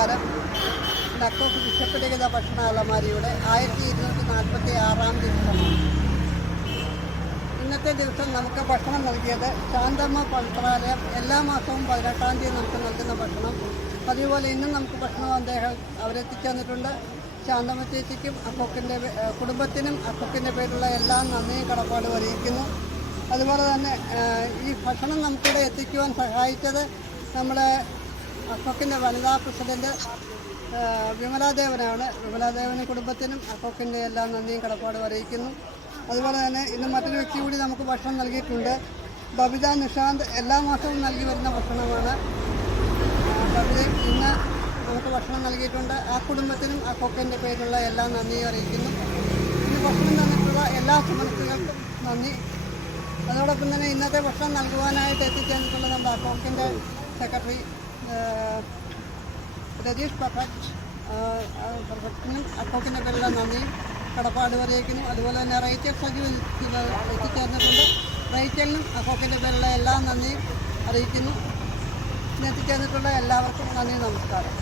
നമസ്കാരം. അക്കോക്ക് ബിഷപ്പ് രഹിത ഭക്ഷണ അലമാരിയുടെ 1246-ാം ദിവസമാണ്. ഇന്നത്തെ ദിവസം നമുക്ക് ഭക്ഷണം നൽകിയത് ശാന്തമ്മ പത്രാലയം. എല്ലാ മാസവും 18-ാം തീയതി നമുക്ക് നൽകുന്ന ഭക്ഷണം. അതുപോലെ ഇന്നും നമുക്ക് ഭക്ഷണം അദ്ദേഹം അവരെത്തിച്ചു തന്നിട്ടുണ്ട്. ശാന്തമ്മ ചേച്ചിക്കും അക്കോക്കിൻ്റെ കുടുംബത്തിനും അക്കോക്കിൻ്റെ പേരിലുള്ള എല്ലാ നന്ദിയും കടപ്പാടും അറിയിക്കുന്നു. അതുപോലെ തന്നെ ഈ ഭക്ഷണം നമുക്കിവിടെ എത്തിക്കുവാൻ സഹായിച്ചത് നമ്മുടെ അക്കോക്കിൻ്റെ വനിതാ പ്രസിഡൻറ്റ് വിമലാദേവനാണ്. വിമലാദേവനും കുടുംബത്തിനും അക്കോക്കിൻ്റെ എല്ലാ നന്ദിയും കടപ്പാടും അറിയിക്കുന്നു. അതുപോലെ തന്നെ ഇന്ന് മറ്റൊരു വ്യക്തി കൂടി നമുക്ക് ഭക്ഷണം നൽകിയിട്ടുണ്ട്. ബബിത നിഷാന്ത് എല്ലാ മാസവും നൽകി വരുന്ന ഭക്ഷണമാണ്. ബബിത ഇന്ന് നമുക്ക് ഭക്ഷണം നൽകിയിട്ടുണ്ട്. ആ കുടുംബത്തിനും അക്കോക്കിൻ്റെ പേരിലുള്ള എല്ലാ നന്ദിയും അറിയിക്കുന്നു. ഇന്ന് ഭക്ഷണം തന്നിട്ടുള്ള എല്ലാ സുമനസ്സുകൾക്കും നന്ദി. അതോടൊപ്പം തന്നെ ഇന്നത്തെ ഭക്ഷണം നൽകുവാനായിട്ട് എത്തിച്ചേർന്നിട്ടുള്ള നമ്മുടെ അക്കോക്കിൻ്റെ സെക്രട്ടറി രജീഷ് പെർഫെക്റ്റിനും അക്കോക്കിൻ്റെ പേരിലുള്ള നന്ദിയും കടപ്പാട് അറിയിക്കുന്നു. അതുപോലെ തന്നെ റേച്ചൽ സജീവ് എത്തിച്ചേർന്നിട്ടുണ്ട്. റേച്ചലിനും അക്കോക്കിൻ്റെ പേരിലുള്ള എല്ലാ നന്ദിയും അറിയിക്കുന്നു. ഇന്ന് എത്തിച്ചേർന്നിട്ടുള്ള എല്ലാവർക്കും നന്ദി, നമസ്കാരം.